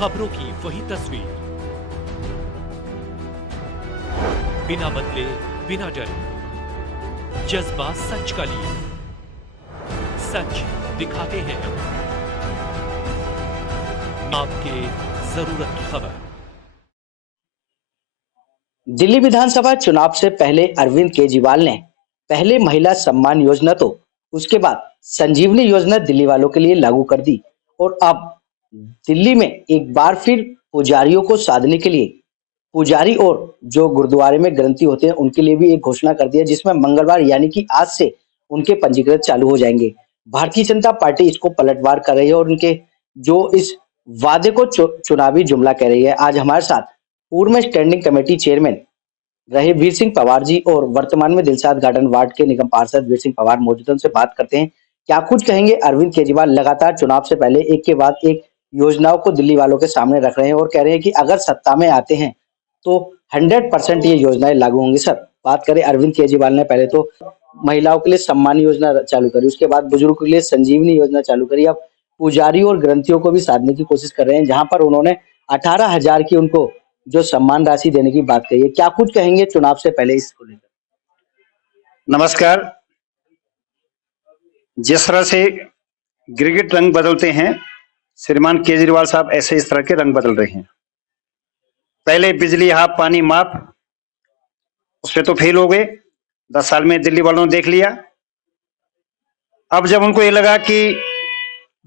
खबरों की वही तस्वीर, बिना बदले बिना डरे, जज्बा सच का लिए, सच दिखाते हैं आपके जरूरत की खबर। दिल्ली विधानसभा चुनाव से पहले अरविंद केजरीवाल ने पहले महिला सम्मान योजना तो उसके बाद संजीवनी योजना दिल्ली वालों के लिए लागू कर दी और अब दिल्ली में एक बार फिर पुजारियों को साधने के लिए पुजारी और जो गुरुद्वारे में ग्रंथी होते हैं उनके लिए भी एक घोषणा कर दिया, जिसमें मंगलवार यानी कि आज से उनके पंजीकृत चालू हो जाएंगे। भारतीय जनता पार्टी इसको पलटवार कर रही है और उनके जो इस वादे को चुनावी जुमला कह रही है। आज हमारे साथ पूर्व में स्टैंडिंग कमेटी चेयरमैन रहे वीर सिंह पवार जी और वर्तमान में दिलशाद गार्डन वार्ड के निगम पार्षद वीर सिंह पवार मौजूद हैं, उनसे बात करते हैं। क्या कुछ कहेंगे? अरविंद केजरीवाल लगातार चुनाव से पहले एक के बाद एक योजनाओं को दिल्ली वालों के सामने रख रहे हैं और कह रहे हैं कि अगर सत्ता में आते हैं तो 100% ये योजनाएं लागू होंगी। सर, बात करें अरविंद केजरीवाल ने पहले तो महिलाओं के लिए सम्मान योजना चालू करी, उसके बाद बुजुर्गों के लिए संजीवनी योजना चालू करी, अब पुजारी और ग्रंथियों को भी साधने की कोशिश कर रहे हैं, जहां पर उन्होंने 18,000 की उनको जो सम्मान राशि देने की बात कही है। क्या कुछ कहेंगे चुनाव से पहले इसको लेकर? नमस्कार। जिस तरह से गिरगिट रंग बदलते हैं, श्रीमान केजरीवाल साहब ऐसे इस तरह के रंग बदल रहे हैं। पहले बिजली हाफ पानी माफ, उस पे तो फेल हो गए, 10 साल में दिल्ली वालों ने देख लिया। अब जब उनको ये लगा कि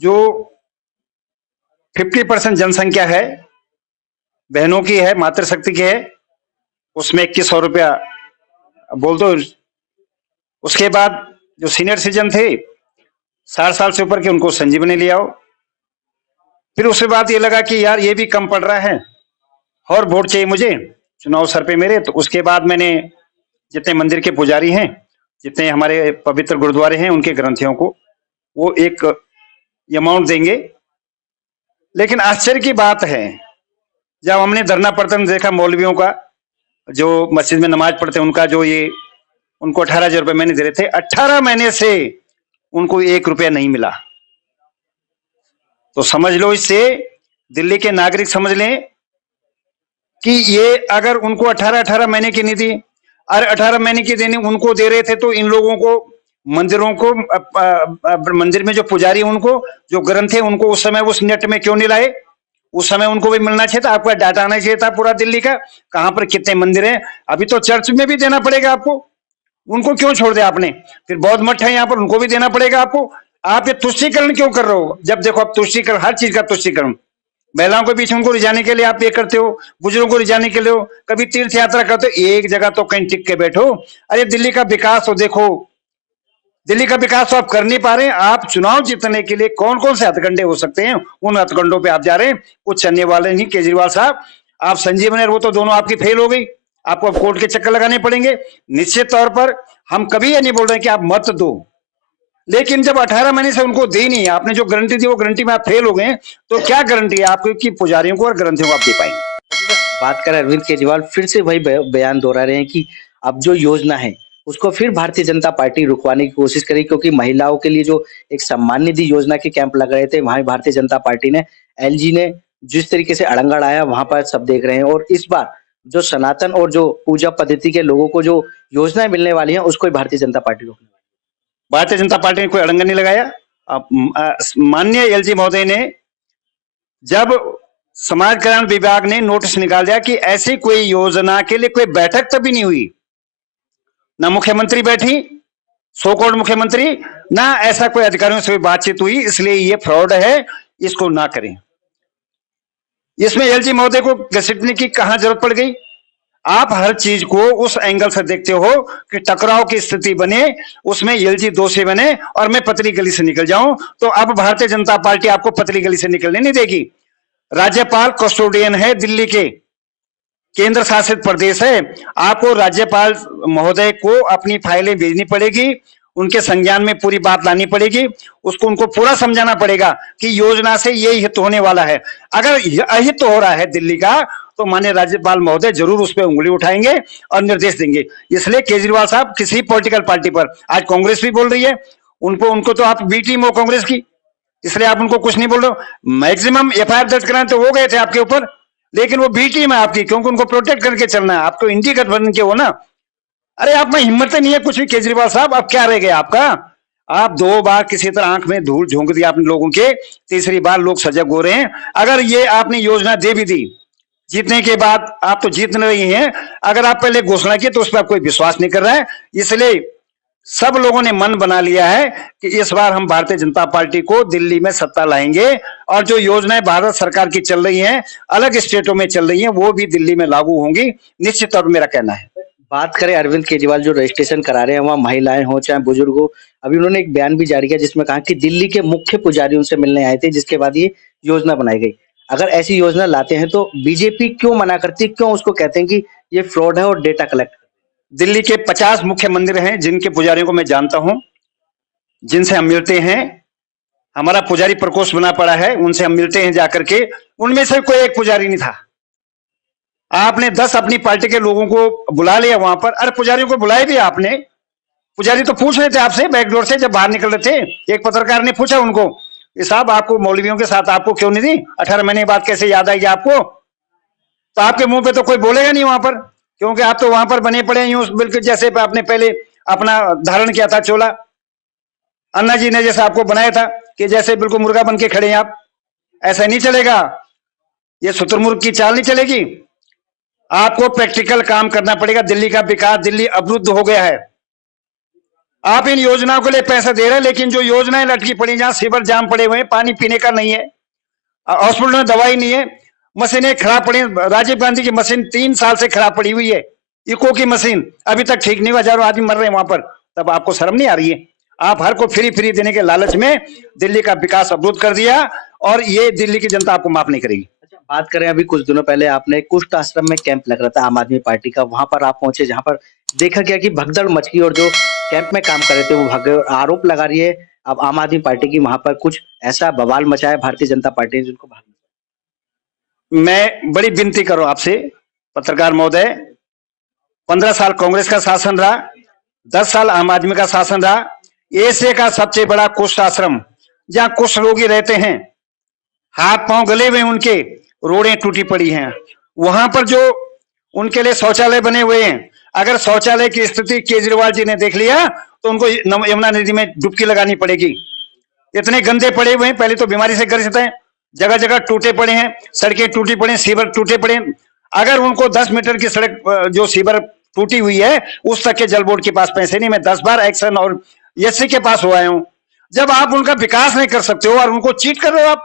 जो 50% जनसंख्या है बहनों की है, मातृशक्ति की है, उसमें 2100 रुपया बोल दो। उसके बाद जो सीनियर सिटीजन थे 60 साल से ऊपर के, उनको संजीवनी ले आओ। फिर उसके बाद ये लगा कि यार ये भी कम पड़ रहा है और वोट चाहिए मुझे चुनाव सर पे मेरे। तो उसके बाद मैंने जितने मंदिर के पुजारी हैं, जितने हमारे पवित्र गुरुद्वारे हैं, उनके ग्रंथियों को वो एक अमाउंट देंगे। लेकिन आश्चर्य की बात है, जब हमने धरना प्रदर्शन देखा मौलवियों का, जो मस्जिद में नमाज पढ़ते हैं, उनका जो ये उनको 18,000 रुपये महीने दे रहे थे, 18 महीने से उनको 1 रुपया नहीं मिला। तो समझ लो, इससे दिल्ली के नागरिक समझ लें कि ये अगर उनको 18 महीने की नहीं दी और 18 महीने की देनी उनको दे रहे थे, तो इन लोगों को मंदिरों को मंदिर में जो पुजारी उनको जो ग्रंथ थे उनको उस समय उस नेट में क्यों नहीं लाए? उस समय उनको भी मिलना चाहिए था, आपका डाटा आना चाहिए था पूरा दिल्ली का, कहां पर कितने मंदिर हैं। अभी तो चर्च में भी देना पड़ेगा आपको, उनको क्यों छोड़ दिया आपने? फिर बौद्ध मठ है यहाँ पर, उनको भी देना पड़ेगा आपको। आप ये तुष्टीकरण क्यों कर रहे हो? जब देखो आप तुष्टीकरण, हर चीज का तुष्टीकरण, महिलाओं के बीच उनको रिझाने के लिए आप ये करते हो, बुजुर्गों को रिझाने के लिए, कभी तीर्थ यात्रा करते हो, एक जगह तो कहीं टिक के बैठो। अरे दिल्ली का विकास तो देखो, दिल्ली का विकास तो आप कर नहीं पा रहे हैं। आप चुनाव जीतने के लिए कौन कौन से हथकंडे हो सकते हैं, उन हथकंडों पे आप जा रहे हैं। कुछ चलने वाले नहीं केजरीवाल साहब। आप संजीवनी, वो तो दोनों आपकी फेल हो गई, आपको अब कोर्ट के चक्कर लगाने पड़ेंगे। निश्चित तौर पर हम कभी ये नहीं बोल रहे कि आप मत दो, लेकिन जब 18 महीने से उनको दी नहीं, आपने जो गारंटी दी वो गारंटी में आप फेल हो गए, तो क्या गारंटी है आपको कि पुजारियों को और ग्रंथियों को आप दे पाएंगे? बात करें अरविंद केजरीवाल फिर से वही बयान दोहरा रहे हैं कि अब जो योजना है उसको फिर भारतीय जनता पार्टी रुकवाने की कोशिश करी, क्योंकि महिलाओं के लिए जो एक सम्मान निधि योजना के कैंप लग रहे थे, वहां भारतीय जनता पार्टी ने, एलजी ने जिस तरीके से अड़ंगा आया, वहां पर सब देख रहे हैं। और इस बार जो सनातन और जो पूजा पद्धति के लोगों को जो योजनाएं मिलने वाली हैं, उसको भारतीय जनता पार्टी रोकने वाली है। भारतीय जनता पार्टी ने कोई अड़ंगा नहीं लगाया। माननीय एलजी महोदय ने, जब समाज कल्याण विभाग ने नोटिस निकाल दिया कि ऐसी कोई योजना के लिए कोई बैठक तभी नहीं हुई, ना मुख्यमंत्री बैठी, सो कॉल्ड मुख्यमंत्री, ना ऐसा कोई अधिकारियों से बातचीत हुई, इसलिए ये फ्रॉड है, इसको ना करें। इसमें एलजी महोदय को घसीटने की कहां जरूरत पड़ गई? आप हर चीज को उस एंगल से देखते हो कि टकराव की स्थिति बने, उसमें एलजी दोषी बने और मैं पतली गली से निकल जाऊं। तो अब भारतीय जनता पार्टी आपको पतली गली से निकलने नहीं देगी। राज्यपाल कस्टोडियन है दिल्ली के, केंद्र शासित प्रदेश है। आपको राज्यपाल महोदय को अपनी फाइलें भेजनी पड़ेगी, उनके संज्ञान में पूरी बात लानी पड़ेगी, उसको उनको पूरा समझाना पड़ेगा कि योजना से ये हित होने वाला है। अगर अहित हो रहा है दिल्ली का, तो माननीय राज्यपाल महोदय जरूर उस पर उंगली उठाएंगे और निर्देश देंगे। इसलिए केजरीवाल साहब किसी पॉलिटिकल पार्टी पर, आज कांग्रेस भी बोल रही है, उनको तो आप बी टीम हो कांग्रेस की, इसलिए आप उनको कुछ नहीं बोल रहे हो। मैक्सिमम एफआईआर दर्ज कराने तो हो गए थे आपके ऊपर, लेकिन वो बी टीम है आपकी, क्योंकि उनको प्रोटेक्ट करके चलना है। आप तो इंडी गठबंधन के हो ना। अरे आप में हिम्मत नहीं है कुछ भी केजरीवाल साहब, अब क्या रह गया आपका? आप 2 बार किसी तरह आंख में धूल झोंक दिया आपने लोगों के, तीसरी बार लोग सजग हो रहे हैं। अगर ये आपने योजना दे भी दी जीतने के बाद, आप तो जीत नहीं रही हैं, अगर आप पहले घोषणा की तो उस पर आप कोई विश्वास नहीं कर रहा है। इसलिए सब लोगों ने मन बना लिया है कि इस बार हम भारतीय जनता पार्टी को दिल्ली में सत्ता लाएंगे, और जो योजनाएं भारत सरकार की चल रही हैं, अलग स्टेटों में चल रही हैं, वो भी दिल्ली में लागू होंगी, निश्चित तौर पर मेरा कहना है। बात करें अरविंद केजरीवाल जो रजिस्ट्रेशन करा रहे हैं, वहाँ महिलाएं हो चाहे बुजुर्ग हो, अभी उन्होंने एक बयान भी जारी किया जिसमें कहा कि दिल्ली के मुख्य पुजारी उनसे मिलने आए थे, जिसके बाद ये योजना बनाई गई। अगर ऐसी योजना लाते हैं तो बीजेपी क्यों मना करती है, क्यों उसको कहते हैं कि ये फ्रॉड है और डेटा कलेक्ट? दिल्ली के 50 मुख्य मंदिर हैं जिनके पुजारियों को मैं जानता हूं, जिनसे हम मिलते हैं। हमारा पुजारी प्रकोष्ठ बना पड़ा है, उनसे हम मिलते हैं जाकर के। उनमें से कोई एक पुजारी नहीं था। आपने 10 अपनी पार्टी के लोगों को बुला लिया वहां पर। अरे पुजारियों को बुलाए भी आपने, पुजारी तो पूछ रहे थे आपसे बैकडोर से जब बाहर निकल रहे थे। एक पत्रकार ने पूछा उनको, ये साहब आपको मौलवियों के साथ आपको क्यों नहीं दी? 18 महीने बाद कैसे याद आएगी आपको? तो आपके मुंह पे तो कोई बोलेगा नहीं वहां पर, क्योंकि आप तो वहां पर बने पड़े यूं बिल्कुल जैसे आपने पहले अपना धारण किया था चोला। अन्ना जी ने जैसा आपको बनाया था कि जैसे बिल्कुल मुर्गा बन के खड़े हैं आप, ऐसा नहीं चलेगा। ये शुतुरमुर्ग की चाल नहीं चलेगी। आपको प्रैक्टिकल काम करना पड़ेगा। दिल्ली का विकास, दिल्ली अवरुद्ध हो गया है। आप इन योजनाओं के लिए पैसा दे रहे हैं, लेकिन जो योजनाएं लटकी पड़ी, जहां सीवर जाम पड़े हुए हैं, पानी पीने का नहीं है, हॉस्पिटल में दवाई नहीं है, मशीनें खराब पड़ी। राजीव गांधी की मशीन 3 साल से खराब पड़ी हुई है, इको की मशीन अभी तक ठीक नहीं हुआ, हजारों आदमी मर रहे हैं वहां पर। तब आपको शर्म नहीं आ रही है? आप हर को फ्री देने के लालच में दिल्ली का विकास अवरुद्ध कर दिया, और ये दिल्ली की जनता आपको माफ नहीं करेगी। अच्छा, बात करें अभी कुछ दिनों पहले आपने कुष्ठ आश्रम में कैंप लग रहा था आम आदमी पार्टी का, वहां पर आप पहुंचे, जहां पर देखा गया कि भगदड़ मच गई और जो कैंप में काम कर रहे थे वो भाग गए। आरोप लगा रही है अब आम आदमी पार्टी की वहां पर कुछ ऐसा बवाल मचा है भारतीय जनता पार्टी ने जिनको भागना। मैं बड़ी विनती कर रहा हूं आपसे पत्रकार महोदय, 15 साल कांग्रेस का शासन रहा, 10 साल आम आदमी का शासन रहा। एशिया का सबसे बड़ा कुष्ठ आश्रम, जहां कुष्ठ रोगी रहते हैं, हाथ पांव गले हुए, उनके रोडें टूटी पड़ी हैं, वहां पर जो उनके लिए शौचालय बने हुए हैं, अगर शौचालय की स्थिति केजरीवाल जी ने देख लिया तो उनको यमुना नदी में डुबकी लगानी पड़ेगी। इतने गंदे पड़े हुए हैं, पहले तो बीमारी से ग्रसित हैं, जगह जगह टूटे पड़े हैं, सड़कें टूटी पड़े हैं, सीवर टूटे पड़े हैं। अगर उनको 10 मीटर की सड़क जो सीवर टूटी हुई है उस तक के जल बोर्ड के पास पैसे नहीं। मैं 10 बार एक्शन और एससी के पास हुआ हूं। जब आप उनका विकास नहीं कर सकते हो और उनको चीट कर रहे हो,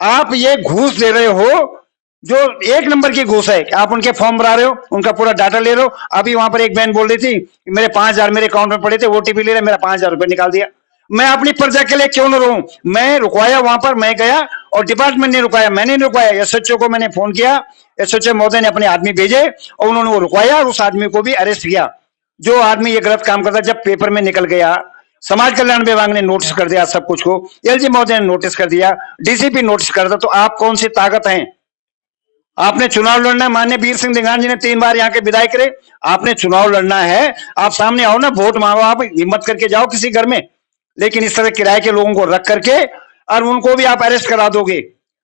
आप ये घूस दे रहे हो जो 1 नंबर की घूस है। आप उनके फॉर्म भरा रहे हो, उनका पूरा डाटा ले रहे हो। अभी वहां पर एक बहन बोल रही थी कि मेरे 5,000 मेरे अकाउंट में पड़े थे, ओटीपी ले रहे, मेरा 5,000 रुपए निकाल दिया। मैं अपनी प्रजा के लिए क्यों न रहूं? मैं रुकवाया वहां पर, मैं गया और डिपार्टमेंट ने रुकवाया, मैंने नहीं रुकवाया। एसएचओ को मैंने फोन किया, एसएचओ महोदय ने अपने आदमी भेजे और उन्होंने वो रुकवाया और उस आदमी को भी अरेस्ट किया जो आदमी ये गलत काम करता। जब पेपर में निकल गया, समाज कल्याण विभाग ने नोटिस कर दिया सब कुछ को, एलजी महोदय ने नोटिस कर दिया, डीसीपी नोटिस कर दिया, तो आप कौन सी ताकत हैं? आपने चुनाव लड़ना है। माननीय वीर सिंह दिगान जी ने 3 बार यहाँ के विधायक रहे। आपने चुनाव लड़ना है, आप सामने आओ ना, वोट मांगो, आप हिम्मत करके जाओ किसी घर में। लेकिन इस तरह किराए के लोगों को रख करके और उनको भी आप अरेस्ट करा दोगे,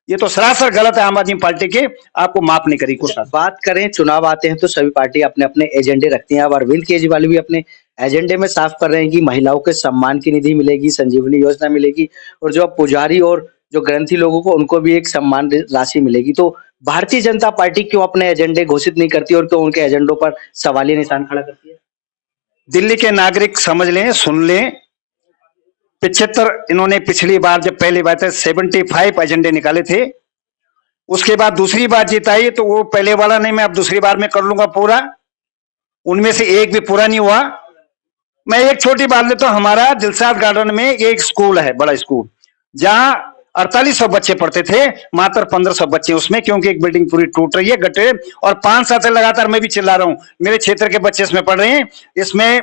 ये तो सरासर गलत है। आम आदमी पार्टी के आपको माफ नहीं करेगी कुछ। बात करें, चुनाव आते हैं तो सभी पार्टी अपने अपने एजेंडे रखती हैं। अब अरविंद केजरीवाल भी अपने एजेंडे में साफ कर रहे हैं कि महिलाओं के सम्मान की निधि मिलेगी, संजीवनी योजना मिलेगी, और जो अब पुजारी और जो ग्रंथी लोगों को उनको भी एक सम्मान राशि मिलेगी। तो भारतीय जनता पार्टी क्यों अपने एजेंडे घोषित नहीं करती और क्यों उनके एजेंडों पर सवालिया निशान खड़ा करती है? दिल्ली के नागरिक समझ लें, सुन लें, 75 इन्होंने पिछली बार जब पहली बार 75 एजेंडे निकाले थे, उसके बाद दूसरी बार जीताई तो वो पहले वाला नहीं, मैं अब दूसरी बार में कर लूंगा पूरा। उनमें से एक भी पूरा नहीं हुआ। मैं एक छोटी बात लेता हूं, हमारा दिलशाद गार्डन में एक स्कूल है, बड़ा स्कूल, जहां 4800 बच्चे पढ़ते थे, मात्र 1500 बच्चे उसमें, क्योंकि एक बिल्डिंग पूरी टूट रही है, गड्ढे, और 5 साल से लगातार मैं भी चिल्ला रहा हूं, मेरे क्षेत्र के बच्चे इसमें पढ़ रहे हैं, इसमें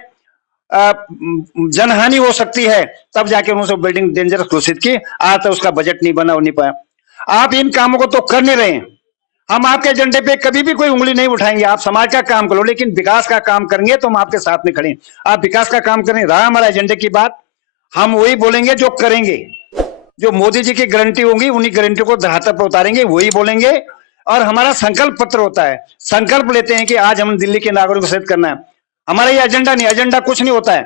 जनहानि हो सकती है, तब जाके उन्होंने बिल्डिंग डेंजरस घोषित की। आज तक उसका बजट नहीं बना और नहीं पाया। आप इन कामों को तो कर नहीं रहे हैं। हम आपके एजेंडे पे कभी भी कोई उंगली नहीं उठाएंगे। आप समाज का काम करो, लेकिन विकास का काम करेंगे तो हम आपके साथ में खड़े हैं। आप विकास का काम करें, रहा हमारा एजेंडे की बात, हम वही बोलेंगे जो करेंगे। जो मोदी जी की गारंटी होंगी उन्हीं गारंटी को धरातल पर उतारेंगे, वही बोलेंगे। और हमारा संकल्प पत्र होता है, संकल्प लेते हैं कि आज हम दिल्ली के नागरिकों को सहित करना है। हमारा ये एजेंडा नहीं, एजेंडा कुछ नहीं होता है।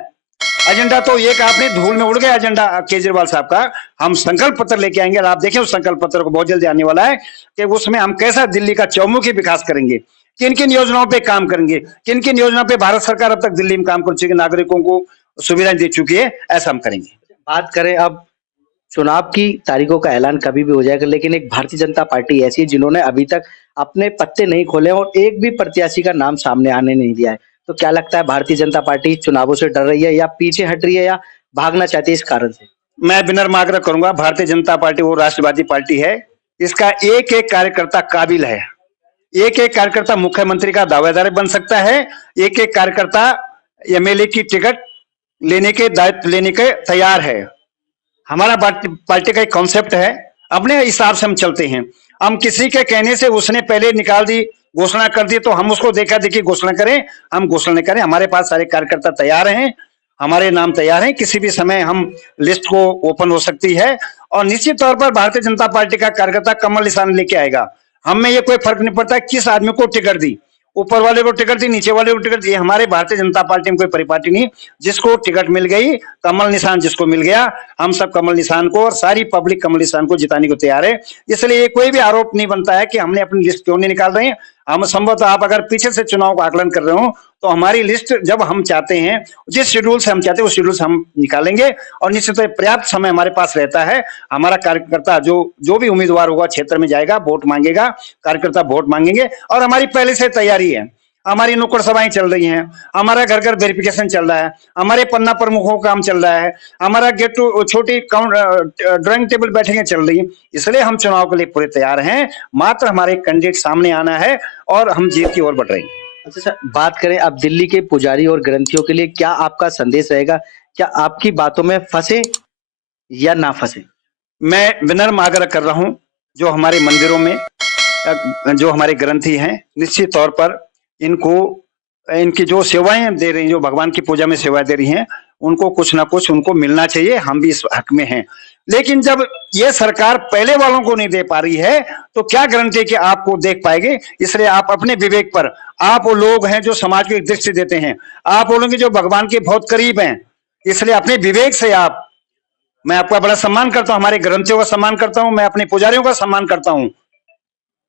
एजेंडा तो एक आपने धूल में उड़ गया एजेंडा केजरीवाल साहब का। हम संकल्प पत्र लेके आएंगे और आप देखिए उस संकल्प पत्र को बहुत जल्दी आने वाला है कि उसमें हम कैसा दिल्ली का चौमुखी विकास करेंगे, किन किन योजनाओं पे काम करेंगे, किन किन योजनाओं पे भारत सरकार अब तक दिल्ली में काम कर चुकी है, नागरिकों को सुविधाएं दे चुकी है, ऐसा हम करेंगे। बात करें अब चुनाव की तारीखों का ऐलान कभी भी हो जाएगा, लेकिन एक भारतीय जनता पार्टी ऐसी है जिन्होंने अभी तक अपने पत्ते नहीं खोले और एक भी प्रत्याशी का नाम सामने आने नहीं दिया है। तो क्या लगता है भारतीय जनता पार्टी चुनावों से डर रही है या पीछे हट रही है या भागना चाहती है इस कारण से? मैं विनम्र आग्रह करूंगा, भारतीय जनता पार्टी वो राष्ट्रवादी पार्टी है, इसका एक एक कार्यकर्ता काबिल है, एक एक कार्यकर्ता मुख्यमंत्री का दावेदार बन सकता है, एक एक कार्यकर्ता एमएलए की टिकट लेने के दायित्व लेने के तैयार है। हमारा पार्टी का एक कॉन्सेप्ट है, अपने हिसाब से हम चलते हैं। हम किसी के कहने से उसने पहले निकाल दी, घोषणा कर दी तो हम उसको देखा देखी घोषणा करें, हम घोषणा नहीं करें। हमारे पास सारे कार्यकर्ता तैयार हैं, हमारे नाम तैयार हैं, किसी भी समय हम लिस्ट को ओपन हो सकती है। और निश्चित तौर पर भारतीय जनता पार्टी का कार्यकर्ता कमल निशान लेके आएगा। हमें ये कोई फर्क नहीं पड़ता किस आदमी को टिकट दी, ऊपर वाले को टिकट दी, नीचे वाले को टिकट दी, हमारे भारतीय जनता पार्टी में कोई परिपाटी नहीं। जिसको टिकट मिल गई, कमल निशान जिसको मिल गया, हम सब कमल निशान को और सारी पब्लिक कमल निशान को जिताने को तैयार है। इसलिए कोई भी आरोप नहीं बनता है कि हमने अपनी लिस्ट क्यों नहीं निकाल रहे हैं। हम संभवतः आप अगर पीछे से चुनाव का आकलन कर रहे हो तो हमारी लिस्ट जब हम चाहते हैं, जिस शेड्यूल से हम चाहते हैं उस शेड्यूल से हम निकालेंगे और निश्चित पर्याप्त समय हमारे पास रहता है। हमारा कार्यकर्ता जो भी उम्मीदवार होगा क्षेत्र में जाएगा, वोट मांगेगा, कार्यकर्ता वोट मांगेंगे और हमारी पहले से तैयारी है। हमारी नुक्कड़ सभाएं चल रही हैं, हमारा घर घर वेरिफिकेशन चल रहा है, हमारे पन्ना प्रमुखों का काम चल रहा है, हमारा गेट टू छोटी ड्राइंग टेबल बैठकें चल रही है। इसलिए हम चुनाव के लिए पूरे तैयार हैं, मात्र हमारे कैंडिडेट सामने आना है और हम जीत की ओर बढ़ रहे हैं। अच्छा सर, बात करें अब दिल्ली के पुजारी और ग्रंथियों के लिए क्या आपका संदेश रहेगा? क्या आपकी बातों में फंसे या ना फंसे? मैं विनम्र आग्रह कर रहा हूं, जो हमारे मंदिरों में जो हमारे ग्रंथी हैं, निश्चित तौर पर इनकी जो सेवाएं दे रही हैं, जो भगवान की पूजा में सेवाएं दे रही हैं, उनको कुछ ना कुछ उनको मिलना चाहिए। हम भी इस हक में हैं। लेकिन जब ये सरकार पहले वालों को नहीं दे पा रही है तो क्या गारंटी कि आपको देख पाएंगे। इसलिए आप अपने विवेक पर, आप वो लोग हैं जो समाज की दृष्टि देते हैं, आप वो लोग जो भगवान के बहुत करीब हैं, इसलिए अपने विवेक से मैं आपका बड़ा सम्मान करता हूं, हमारे ग्रंथियों का सम्मान करता हूं, मैं अपने पुजारियों का सम्मान करता हूं।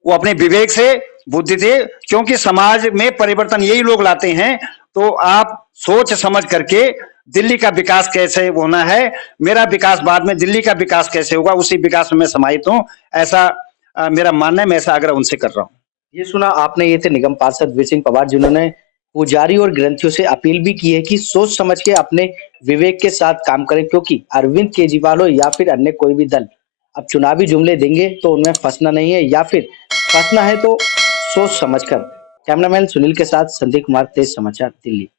वो अपने विवेक से बुद्धि दे, क्योंकि समाज में परिवर्तन यही लोग लाते हैं। तो आप सोच समझ करके दिल्ली का विकास कैसे होना है, मेरा विकास बाद में दिल्ली का विकास कैसे होगा, उसी विकास में मैं समाहित हूं, ऐसा मेरा मानना है। मैं ऐसा आग्रह उनसे कर रहा हूं। ये सुना आपने, ये थे निगम पार्षद वीर सिंह पवार, जिन्होंने पुजारी और ग्रंथियों से अपील भी की है कि सोच समझ के अपने विवेक के साथ काम करें, क्योंकि अरविंद केजरीवाल हो या फिर अन्य कोई भी दल अब चुनावी जुमले देंगे तो उनमें फंसना नहीं है, या फिर फंसना है तो सोच समझकर। कैमरामैन सुनील के साथ संदीप कुमार, तेज समाचार, दिल्ली।